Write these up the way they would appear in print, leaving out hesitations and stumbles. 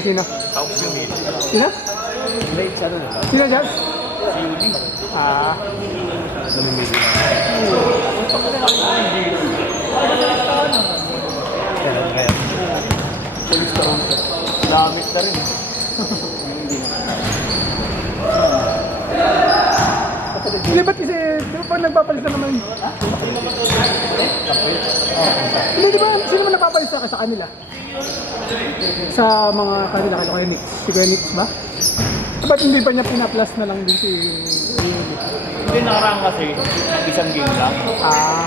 Sino? Tapos yung hit. Sino? Late siya nun. Sino dyan? Si Yuli. Ah. Namimili. Kailan kaya? Police ka ron. Lamit ka rin. Hindi ba't kasi, di ba pag nagpapalit na naman? Hindi, di ba sino man nagpapalit sa kanila? Sa mga kanila, kaya Nix. Si Kuya Nix ba? Ba't hindi ba niya pinaplas na lang din si Yuli? Hindi nakaraan kasi, isang game lang. Ah.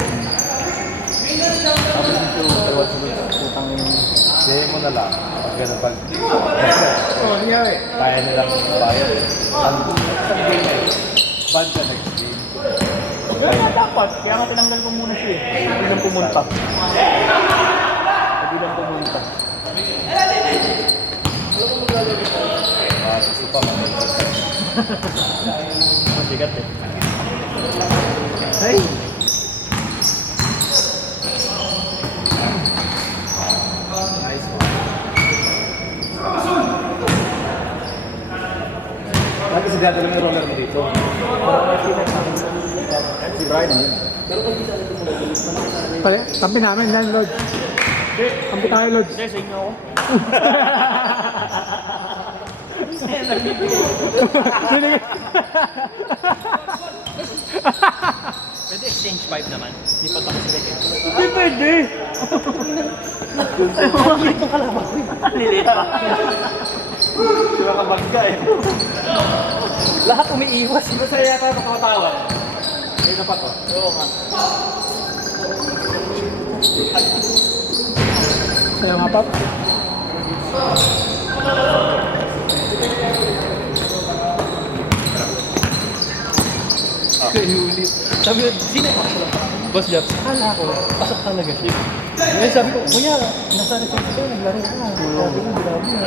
Tapos yung tawad sa putang sige mo na lang. Pag gano'n pag Oh, nangyari. kaya nilang bayad. Isang game eh. Ban ka next game. Kaya dapat, kaya nga tinanggal ko muna siya eh. Hindi lang pumunta. Hindi lang pumunta. Gusto pa man. Masigat eh. Ay. Nice one. Bakit si Dado lang yung roller mo dito? Si Brian yun. Pare, kampi namin, nan, Lord. Kampi tayo, Lord. Hindi, sa inyo ako. Pwede exchange 5 naman. Hindi pa tapos sila eh. Hindi pwede. Makulit ng kalaban ko eh. Lilit pa. Di ba kabagka eh? Lahat umiiwas. Masaya yata ito kamatawan. Ayun na pa to. Oo nga. Kaya nga, Pap. Kaya Yuli. Sabi ko, sino pa ako? Boss Jeff, akala ko, pasok talaga siya. Ngayon sabi ko, kuya, nasa resort ko, naglaro ka. Sabi ko, grabe na.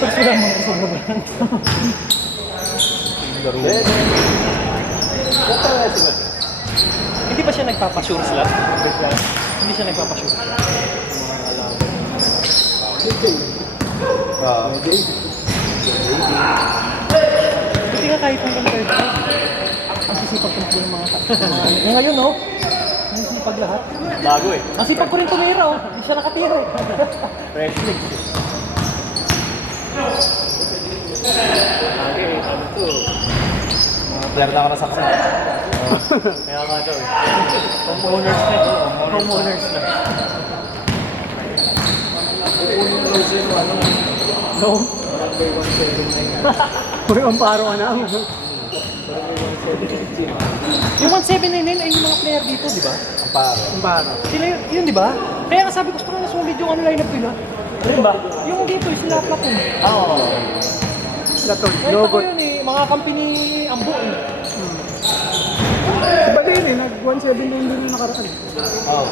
Tapos wala mo ako pagbabayan. Laro. Hindi ba siya nagpapasure slot? Hindi siya nagpapasure. Buti nga kahit hanggang third half, ang sisipag ko ng mga ngayon, no? Ang sisipag lahat. Bago eh. Ang sipag ko rin tumira, oh. Hindi siya nakatira. Wrestling. Okay, sabi ko. Mga player na ako nasaksa. Kaya nga daw eh. Homeowners na ito. Homeowners na. No? Puro ang paro ka na. Yung 179 ay yung mga player dito, di ba? Ang paro. Ang paro. Sila yun, di ba? Kaya nga sabi ko, gusto ko na solid yung ano lineup nila. Ano ba? Yung dito, sila Platon. Oo. Laton, Kahit ako logot. yun eh, mga company Ambo eh. Iba din eh, nag-179 din yung nakaraan. Oo.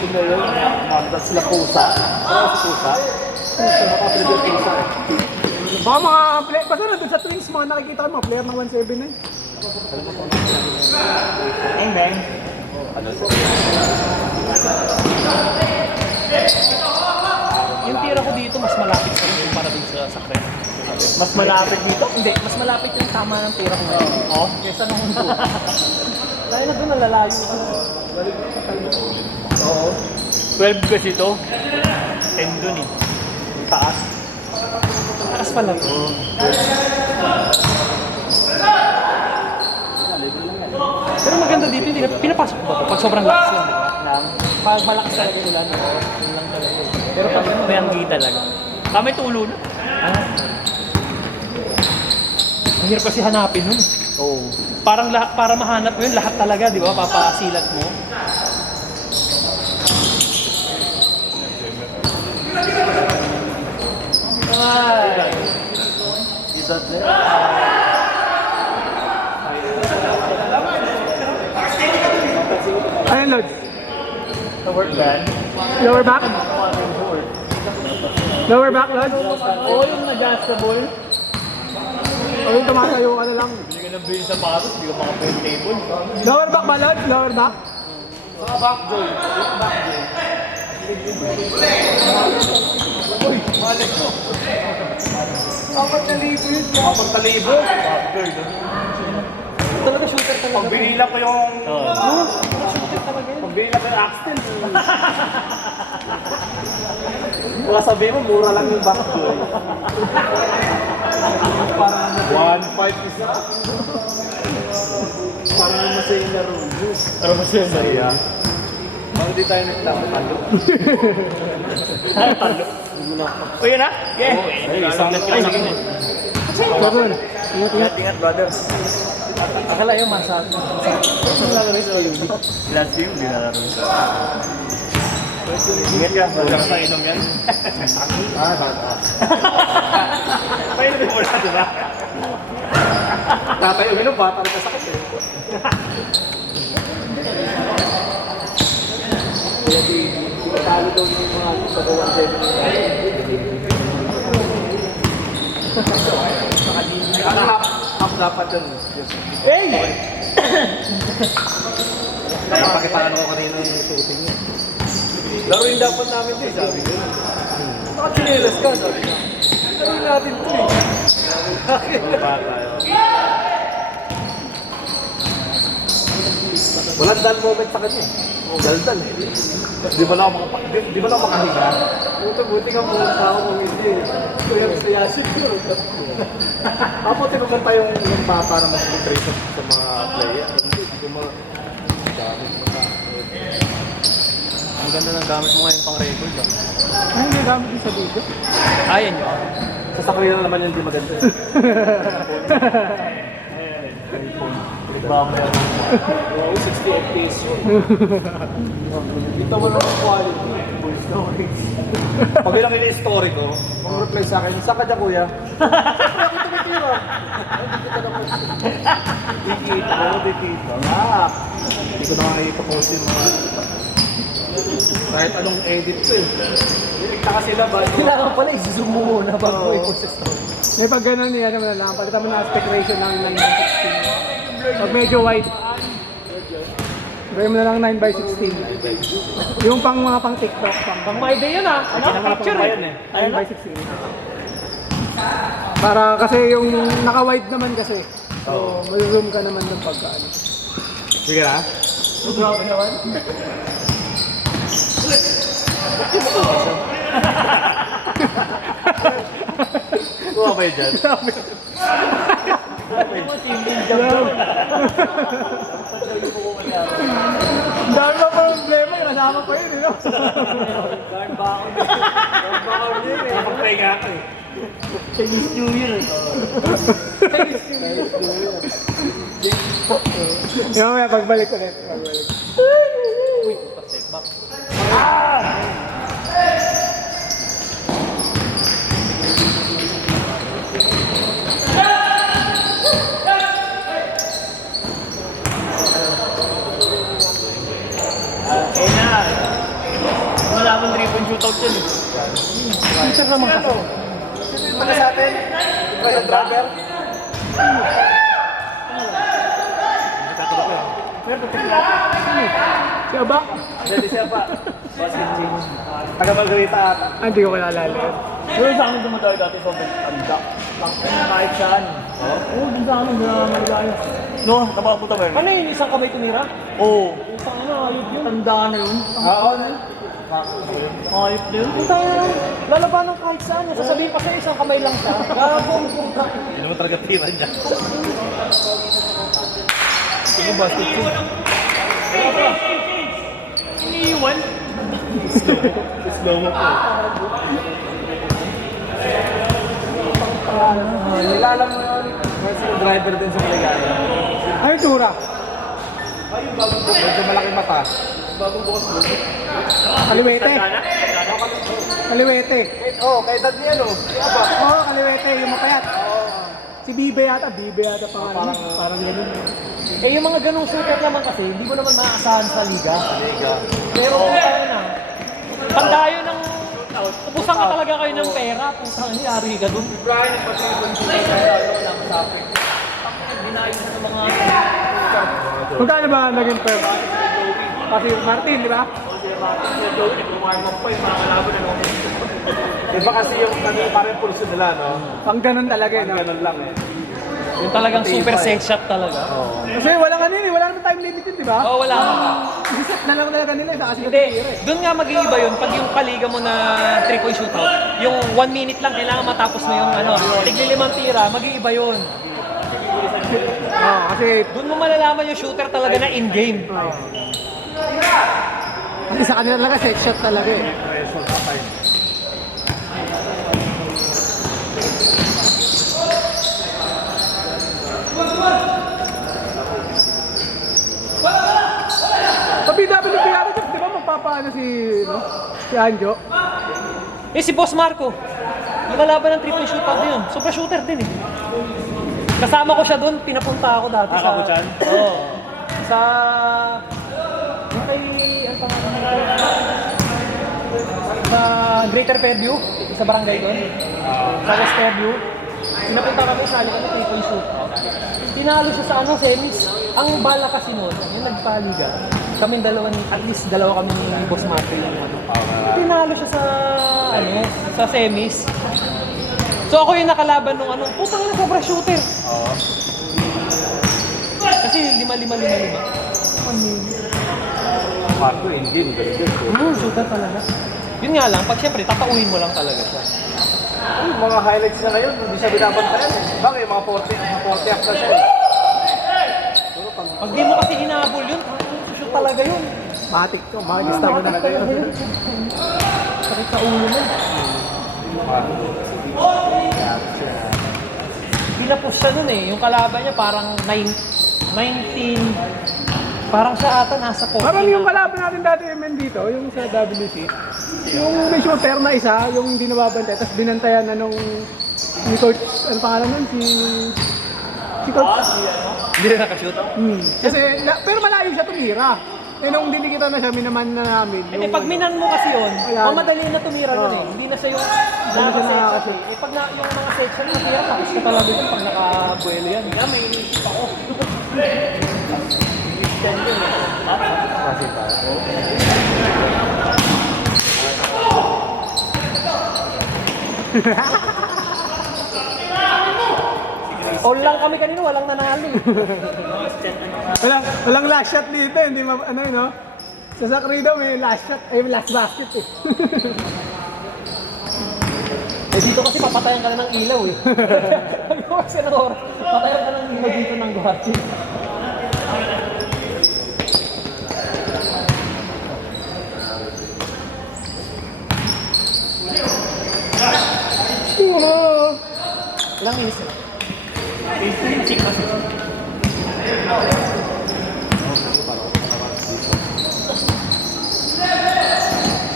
Sino yun? Nanda sila Kusa. Ano si Kusa? Kusa, nakapreview Kusa. Baka mga player, basta nandun sa Twins, mga nakikita ko mga player ng 179. Eng Beng. Ano siya? Yung tira ko dito, mas malapit sa rin para din sa crate. Mas malapit dito? Hindi, mas malapit yung tama ng tira ko ngayon. Oo? Kesa nung hundo. Dahil na doon nalalayo ka. Oo. 12 kasi ito. 10 dun eh. Taas. Taas pala to. Pero maganda dito, hindi na pinapasok ko ba ito? Pag sobrang lakas lang, di ba? Pag malakas talaga yung ulan, yun lang talaga. Pero pag may anggi talaga. Kami tulo na. Ang hirap kasi hanapin nun. Oo. Parang para mahanap mo yun, lahat talaga, di ba? Papasilat mo. Is that there? yan, Lods? Sa work ban. Lower back? Lower back, Lods? Oo, yung adjustable. O yung tumatayo ka na lang. Hindi ka nang bilhin sa patos, hindi ka makapay table. Lower back ba, Lods? Lower back? Mga back joy. Back joy. Uy, malik ko. 4,000 yun. 4,000? Talaga shooter talaga. Pagbili lang ko yung... Shooter talaga yun. Pagbili lang ko yung Axton. Kung sabihin mo, mura lang yung back joy. Parang 1.5 isa. Parang masaya na rin. Pero masaya na rin. Bakit di tayo nagtalo? Talo. O yun na? Yeah. Ay, isang Ay, sige. Sabon. Ingat. Ingat, brother. Akala yung masa. Last year, hindi na naroon. Ingat ka, brother. Sa inom yan. Painom mo na, di ba? Tatay uminom, bata rin kasakit eh. Talo daw yung mga pagawa sa Ang hap dapat yun. Hey! Kaya pakitaan ko kanina yung shooting niya. Laro yung dapat namin din, sabi ko. Nakachinelas ka, sabi niya. Laro natin ito eh. Walang dull moment sa kanya eh. Daldal eh. Di ba na ako makahiga? Buti ka muna sa ako kung hindi eh. Kaya gusto yasip yun. Ako tinuganta yung bata na mag-trace sa mga player. Hindi ko gamit mo sa... Ang ganda ng gamit mo ngayon pang record. Ay, may gamit din sa video. Ayan nyo. Sa sakli na naman yun, hindi maganda. Nagmamaya mo. Oo, 60 FPS yun. Dito mo naman quality. Full storage. Pag ilang ini-story ko, kung reply sa akin, saan ka dyan kuya? Siyempre ako tumitira. Dikita. Ah! Hindi ko nakakita post yung mga... Kahit anong edit ko eh. Dinikta ka sila ba? Kailangan pala i-zoom mo muna bago i-post sa story. May pag gano'n niya naman na lang. Palitan mo na aspect ratio ng 9:16. Pag medyo wide, gawin mo na lang 9:16. Yung pang mga pang TikTok, Pang my day yun ah. Ano? Picture eh. 9:16. Para kasi yung naka-wide naman kasi. So, mag-zoom ka naman ng pagka ano. Sige na. Grabe naman. Kuha ba yun dyan? Dami pa problema, kasama pa yun, no? Nakapagpahinga ako eh. Chinese New Year eh. Yung mamaya, pagbalik ulit. Uy, pa-step back. Eh na. Wala akong 3-point shootout yun. Shooter naman kasi. Ano sa atin? Iba yung driver? Siya ba? Hindi siya pa. Taga Margarita ata. Ah, hindi ko kilala yun. Pero sa amin dumadayo dati sa tanda. Kahit saan. Oo, dun sa amin, dumadayo. No, nakapunta ba yun? Ano yun, isang kamay tumira? Oo. Isang ano, ayop yun. Tandaan na yun. Oo. Ayop na yun. Punta yun. Lalaban ng kahit saan. Sasabihin pa siya, isang kamay lang siya. Gagawin punta. Hindi naman talaga tira niya. Sino basket yun? Iniiwan. Slow mo po. Nilalang mo yun. May sino driver din sa Maligaya. Ay, tura. Medyo malaki mata. Kaliwete. Kaliwete. Oo, kay dad niya no. Kaya ba? Oo, kaliwete. Yung mapayat. Si Bibe yata pangalan. Parang ganun. Eh yung mga ganong shooter naman kasi, hindi mo naman maaasahan sa liga. Pero kung tayo na, pag tayo ng, ubusan ka talaga kayo ng pera, pusang yari ka dun. Brian, pati yung lang sa akin. Dinayos ng mga... Magkano ba naging per? Kasi Martin, di ba? Iba kasi yung parang pulso nila, no? Pang ganun talaga eh. No? Ganun lang eh. Yung talagang super set shot talaga. Kasi walang ano yun, wala naman time limit yun, di ba? Oo, wala. Reset na lang talaga nila, sa kasi Hindi, doon nga mag-iiba yun. Pag yung kaliga mo na 3-point shootout, yung 1 minute lang kailangan matapos mo yung ano, tigli 5 tira, mag-iiba yun. Kasi Doon mo malalaman yung shooter talaga na in-game. kasi sa kanila talaga set shot talaga eh. Sa PWP yata, di ba magpapaano si Anjo? Eh si Boss Marco, yung kalaban ng 3-point shootout yun. Super shooter din eh. Kasama ko siya doon, pinapunta ako dati sa... Kabuchan? Oo. Sa... Yung kay... Ang pangalan nito? Sa Greater Fairview, sa barangay doon. Sa West Fairview. Pinapunta kami, sali kami 3-point shootout. Tinalo siya sa ano, semis. Ang bala kasi noon, yung nagpaliga, kaming dalawa, at least dalawa kami ni Boss Marco yung ano. Tinalo siya sa ano, sa semis. So ako yung nakalaban nung ano, putang ina, sobra shooter. Oo. Kasi 5-5-5-5. Marco, in-game, ganun. Shooter talaga. Yun nga lang, pag syempre, tatauhin mo lang talaga siya. Yung mga highlights na ngayon, hindi siya binabantayan eh. Bakit? Mga 40 up na siya eh. Pag di mo kasi hinabol yun, shoot talaga yun. Matik to, makikista mo na. Sakit sa ulo mo. Pinapos siya nun eh. Yung kalaban niya parang 19... Parang siya ata nasa 40. Parang yung kalaban natin dati MN dito, yung sa WC, yung may shooter na isa, yung hindi nababantay, tapos binantayan na nung ni Coach, ano pangalan nun? Si Coach. Hindi na nakashoot. Kasi, pero malayo siya tumira. Eh nung dinikita na siya, minaman na namin. Eh pag minan mo kasi yun, Ayan. mamadali na tumira nun eh. Hindi na siya yung naka-section eh. Eh pag yung mga section natira, tapos ka talaga dun pag nakabuelo yan. Nga, may inisip ako. Kasi tayo. All lang kami kanina, walang nanalo eh. walang last shot dito, hindi ano yun, no? Sa Sacrido may last shot, last basket eh. Eh dito kasi papatayan ka na ng ilaw eh. Pag-gawas ka ng oras, patayan ka ng ilaw dito ng guardian. Ilang minutes eh? 15 kasi.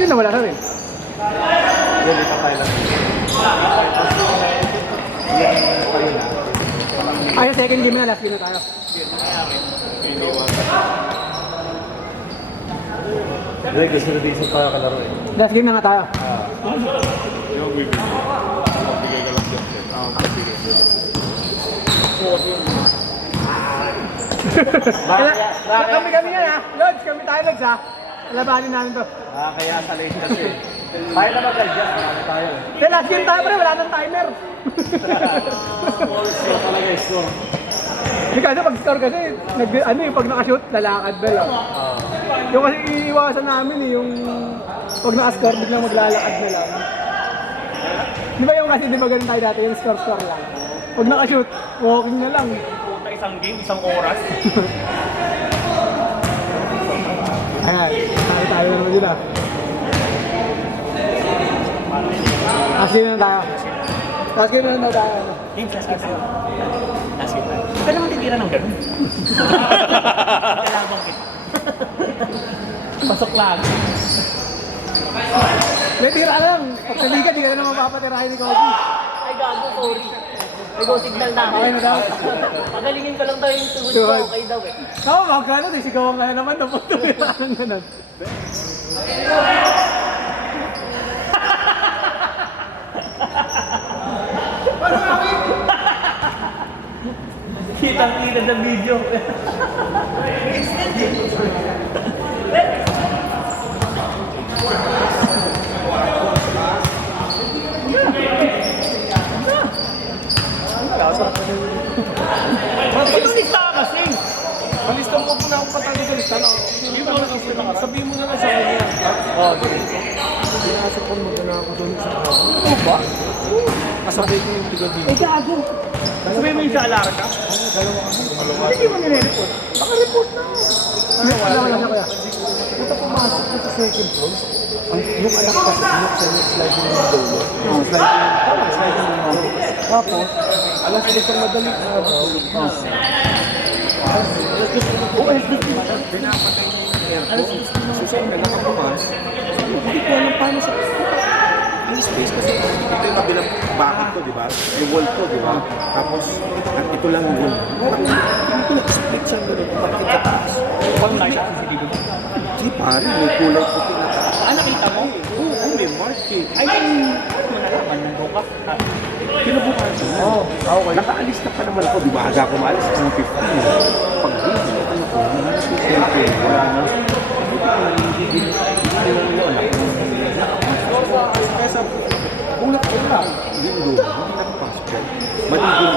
Sino wala na rin? Hindi pa tayo lang. Ay, second game na, last game na tayo. Hindi, gusto na decent tayo kalaro eh. Last game na nga tayo. Kami yan ha. Lods, kami tayo Lods ha. Labanin namin to. Kaya sa late kasi. Tayo na mag-adjust, marami tayo eh. Kaya last game tayo pre, wala nang timer. Score talaga yung score. Hindi kasi pag-score kasi, pag nakashoot, lalakad ba lang. Yung kasi iiwasan namin eh, yung pag naka-score, biglang maglalakad na lang. Di ba yung kasi di ba ganun tayo dati, yung score lang. Pag naka-shoot, walking na lang. Punta isang game, isang oras. Ayan, tayo na naman dito. Last game na tayo. Last game na tayo. Game, last game. Last game. Huwag ka naman titira ng ganun. Kalabang kita. Pasok lang. May tira lang. Pag sa liga, di ka na naman papatirahin ni Kobe. Ay gago, sorry. May go signal na. Okay na daw. Pagalingin ko lang daw yung tuhod ko. Tuhod. Okay daw eh. Oo, magkano din. Sigawan ka na naman. Naputuloy lang ganun. Kitang-kita sa video. Ito lista ka kasi. Malista mo po na akong patali sa lista. Sabihin mo na lang sa kanya. Oh, okay. Pinasapon mo na ako doon sa ako. Oo ba? Kasabay ko yung tiga dito. gago. Sabihin mo yung sa alarm ka? Hindi mo nire-report. Baka-report na. Wala na kaya. Punta pumasok ko sa second floor. Yung anak kasi anak sa slide yung dulo. Slide yung tapos, alas 10 ang madaling araw. Pinapatay niya yung aircon. Susay na lang ako mas. Hindi ko alam paano sa yung space kasi ito yung kabilang bakit to, di ba? Yung wall to, di ba? Tapos, ito lang yung wall. Ito nag-split siya gano'n. Bakit kataas? Pag nakita sa CCTV mo. Di pare, may kulay puti na taas. Ah, nakita mo? Oo, may market. Ay, mo nalaman, nandun ka. Kinabukasan. Oo, okay. Nakaalis na pa naman ako, di ba? Aga ako maalis, ang 15. Pag dito, ano ko, siyempre, wala na. Buti ko na hindi kaya sa bulat ko na, hindi mo doon, hindi nakapasok yan. Maligil.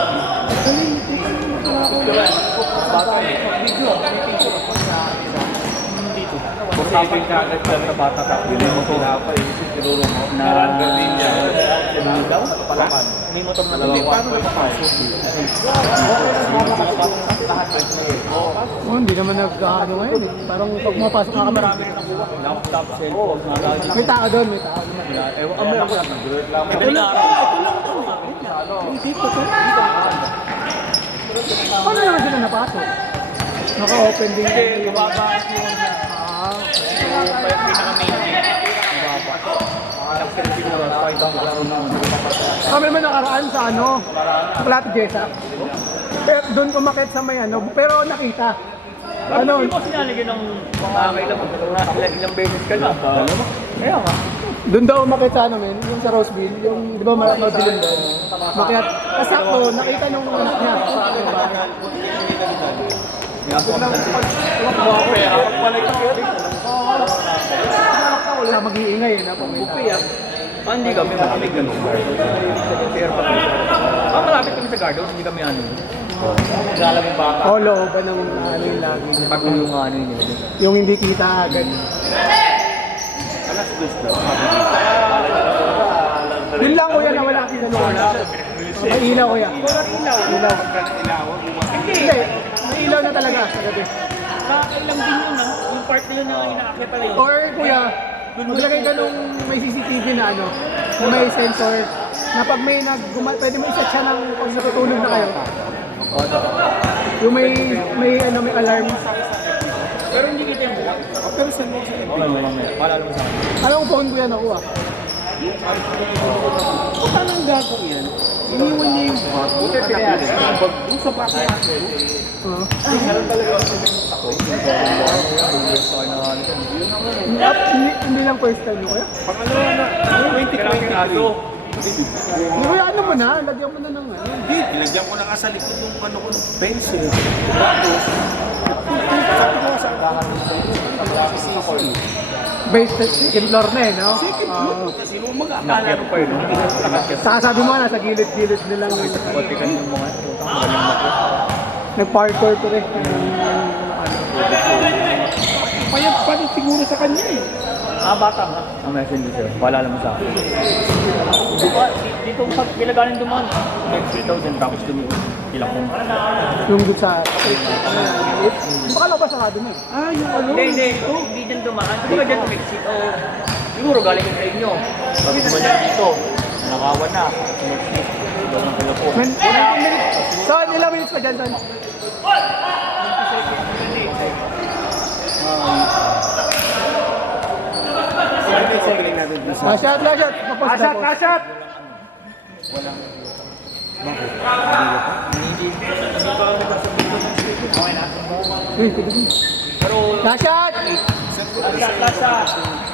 Bata eh. Video, may picture ako sa dito. Pagkapin ka agad lang na bata ka. Hindi mo pinapay. Tinuro mo. Na gardenia. Daw? Palaman. May motor na Hindi, dalawa. paano nakapasok? Oh, hindi naman nag-ano ngayon eh. Parang pag mapasok ka Marami rin nakuha. Laptop, cellphone, mga gamit. may tao doon, may tao doon. Ewan kami ako na. Madaling araw. Dito to. Paano naman sila napasok? Naka-open din. Hindi, mababa yung Ah, pinaka-main gate. Mababa. Laptop siguro. Pakita mo lang naman. kami naman nakaraan sa ano, sa Plato Jesa. Pero doon umakit sa may ano, pero nakita. Ano, Hindi mo sinalagyan ng mga ilang beses ka na. Kaya nga. doon daw umakit sa ano men, yung sa Roseville, yung di ba madilim doon. Makiat. Kasakto, nakita nung anak niya. Wala mag-iingay eh, napamita. Hindi kami malamig ganun. Pero pag malapit kami sa garden, hindi kami ano. Lalabing bata. O, looban ng ano yung lagi. Pag yung ano yun. Yung hindi kita agad. Alas 2 daw. Yun lang kuya na wala sila noon. May ilaw kuya. Ilaw. Hindi. May ilaw na talaga sa gabi. Kakailang din yun yung part nila na inaakyat pala yun. Or kuya, maglagay ka nung may CCTV na ano, na may sensor, na pag may pwede mo iset siya ng pag natutulog na kayo. Yung may alarm. Pero hindi kita yung buka. Pero saan mo sa Malala mo sa akin. Anong phone ko yan nakuha? Paano ang gagawin yan? Iniwan niya yung bag. Buti pinakalis na yung bag doon sa bag. Hindi lang first time kuya. Pangalawa na, 2020 Kaso, Kuya, ano mo na? Lagyan mo na ng ano. Hindi, nilagyan ko na nga sa likod yung ano ko ng pencil. Tapos, sabi ko sa Based second floor na eh, no? second floor. Kasi nung mag-akala nakyat pa yun. Saka sabi mo nasa gilid-gilid nilang Pati ka yung mga nag-parkour to rin. Payag pa rin siguro sa kanya eh. bata nga. Ang message niyo sir. Wala naman sa akin. Dito pag kilagaling dumaan. Like 3,000 tapos dumi. Ilang kong. Yung doon sa... Baka lang ba sarado mo eh? Ah, yung ano? Hindi. Hindi dyan dumaan. Hindi ka dyan tumiksit. O siguro galing sa inyo. Pag dumaan dyan dito. Nakawan na. Tumiksit. Doon ang pala po. So, ilang minutes pa dyan, son? Sabi natin dito sa... Last shot, last shot. Tapos, tapos. shot! Lashat!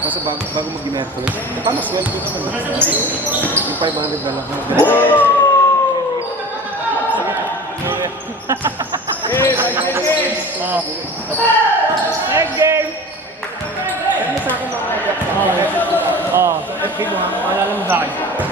Kasi bago mag-Mercury, paano sweldo naman? Yung 500 na lang. Oo. Paalala mo sa akin.